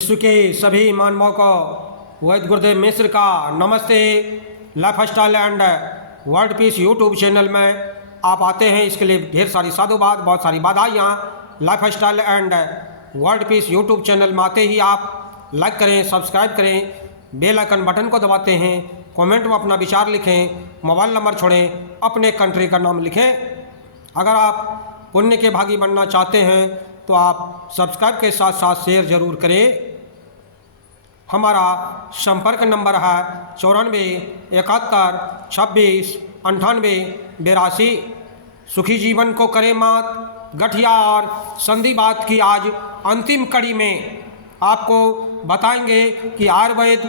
विश्व के सभी मानवों को वैद्य गुरुदेव मिश्र का नमस्ते। Life style and world peace YouTube channel में आप आते हैं, इसके लिए ढेर सारी साधुवाद, बहुत सारी बधाइयाँ। Life style and world peace YouTube channel में आते ही आप लाइक करें, सब्सक्राइब करें, बेल आइकन बटन को दबाते हैं, कमेंट में अपना विचार लिखें, मोबाइल नंबर छोड़ें, अपने कंट्री का नाम लिखें। अगर आप पुण्य के भागी बनना चाहते हैं तो आप सब्सक्राइब के साथ साथ शेयर ज़रूर करें। हमारा संपर्क नंबर है 94 71 26 98 82। सुखी जीवन को करें मात, गठिया और संधिवात की आज अंतिम कड़ी में आपको बताएंगे कि आयुर्वेद,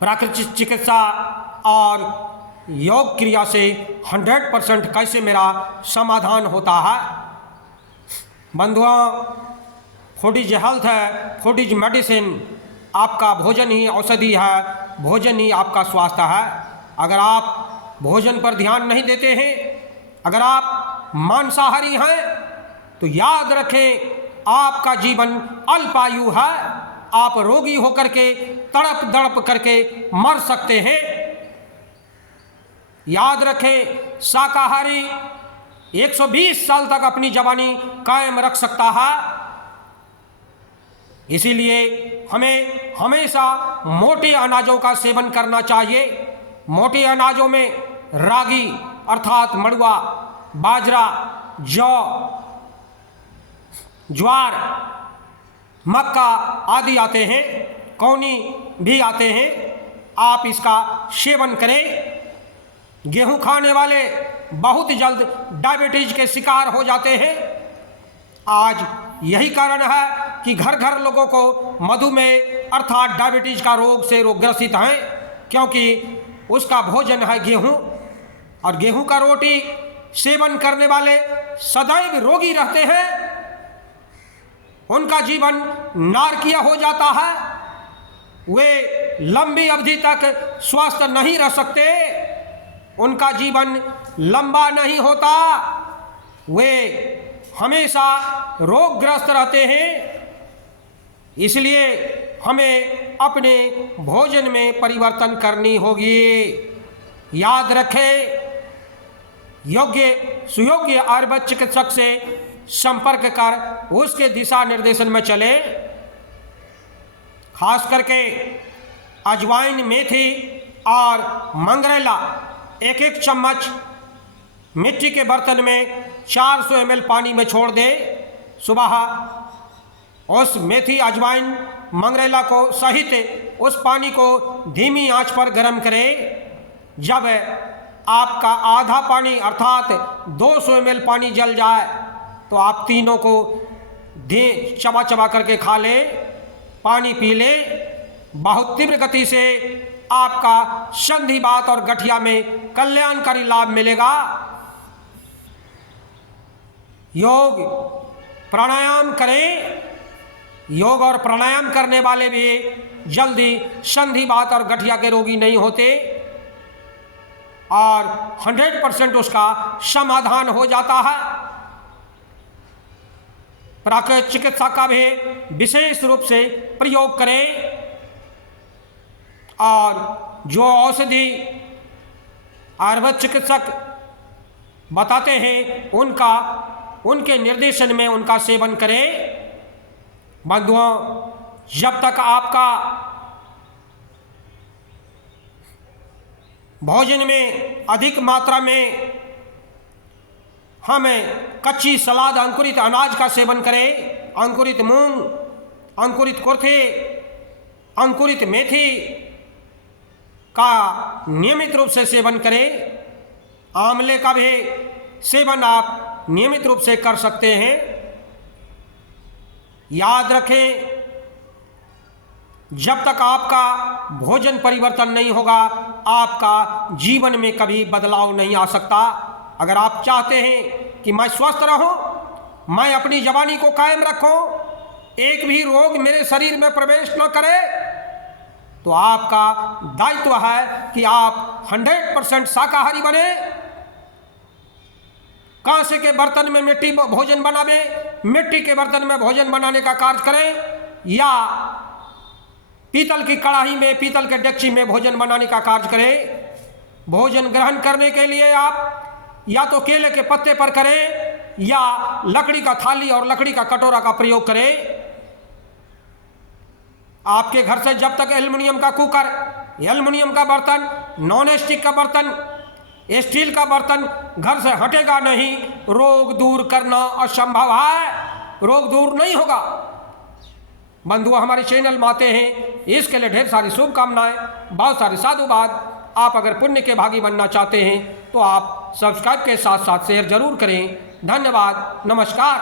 प्राकृतिक चिकित्सा और योग क्रिया से 100% कैसे मेरा समाधान होता है। बंधुओं, फूड इज हेल्थ है, फूड इज मेडिसिन। आपका भोजन ही औषधि है, भोजन ही आपका स्वास्थ्य है। अगर आप भोजन पर ध्यान नहीं देते हैं, अगर आप मांसाहारी हैं, तो याद रखें आपका जीवन अल्पायु है। आप रोगी होकर के तड़प दड़प करके मर सकते हैं। याद रखें शाकाहारी 120 साल तक अपनी जवानी कायम रख सकता है। इसीलिए हमें हमेशा मोटे अनाजों का सेवन करना चाहिए। मोटे अनाजों में रागी अर्थात मड़ुआ, बाजरा, जौ, ज्वार, मक्का आदि आते हैं, कौनी भी आते हैं। आप इसका सेवन करें। गेहूं खाने वाले बहुत जल्द डायबिटीज के शिकार हो जाते हैं। आज यही कारण है कि घर घर लोगों को मधुमेह अर्थात डायबिटीज का रोग से रोगग्रसित हैं, क्योंकि उसका भोजन है गेहूं, और गेहूं का रोटी सेवन करने वाले सदैव रोगी रहते हैं। उनका जीवन नारकीय हो जाता है। वे लंबी अवधि तक स्वस्थ नहीं रह सकते, उनका जीवन लंबा नहीं होता, वे हमेशा रोगग्रस्त रहते हैं। इसलिए हमें अपने भोजन में परिवर्तन करनी होगी। याद रखें, योग्य सुयोग्य आयुर्वेद चिकित्सक से संपर्क कर उसके दिशा निर्देशन में चले। खास करके अजवाइन, मेथी और मंगरेला 1-1 चम्मच मिट्टी के बर्तन में 400 ml पानी में छोड़ दे। सुबह उस मेथी, अजवाइन, मंगरेला को सहित उस पानी को धीमी आंच पर गर्म करें। जब आपका आधा पानी अर्थात 200 ml पानी जल जाए तो आप तीनों को चबा चबा करके खा लें, पानी पी लें। बहुत तीव्र गति से आपका संधिवात और गठिया में कल्याणकारी लाभ मिलेगा। योग प्राणायाम करें। योग और प्राणायाम करने वाले भी जल्दी संधिवात और गठिया के रोगी नहीं होते और 100% उसका समाधान हो जाता है। प्राकृतिक चिकित्सा का भी विशेष रूप से प्रयोग करें, और जो औषधि आयुर्वेद चिकित्सक बताते हैं उनके निर्देशन में उनका सेवन करें। बंधुओं, जब तक आपका भोजन में अधिक मात्रा में हमें कच्ची सलाद, अंकुरित अनाज का सेवन करें, अंकुरित मूंग, अंकुरित कुर्थी, अंकुरित मेथी का नियमित रूप से सेवन करें। आंवले का भी सेवन आप नियमित रूप से कर सकते हैं। याद रखें, जब तक आपका भोजन परिवर्तन नहीं होगा, आपका जीवन में कभी बदलाव नहीं आ सकता। अगर आप चाहते हैं कि मैं स्वस्थ रहूं, मैं अपनी जवानी को कायम रखूं, एक भी रोग मेरे शरीर में प्रवेश न करे, तो आपका दायित्व है कि आप 100% शाकाहारी बने। कांसे के बर्तन में मिट्टी भोजन बनावे, मिट्टी के बर्तन में भोजन बनाने का कार्य करें। या पीतल की कढ़ाई में, पीतल के डेगची में भोजन बनाने का कार्य करें। भोजन ग्रहण करने के लिए आप या तो केले के पत्ते पर करें या लकड़ी का थाली और लकड़ी का कटोरा का प्रयोग करें। आपके घर से जब तक एल्युमिनियम का कुकर, एल्युमिनियम का बर्तन, नॉन स्टिक का बर्तन, स्टील का बर्तन घर से हटेगा नहीं, रोग दूर करना असंभव है, रोग दूर नहीं होगा। बंधु हमारे चैनल में आते हैं, इसके लिए ढेर सारी शुभकामनाएं, बहुत सारे साधुवाद। आप अगर पुण्य के भागी बनना चाहते हैं तो आप सब्सक्राइब के साथ साथ शेयर जरूर करें। धन्यवाद, नमस्कार।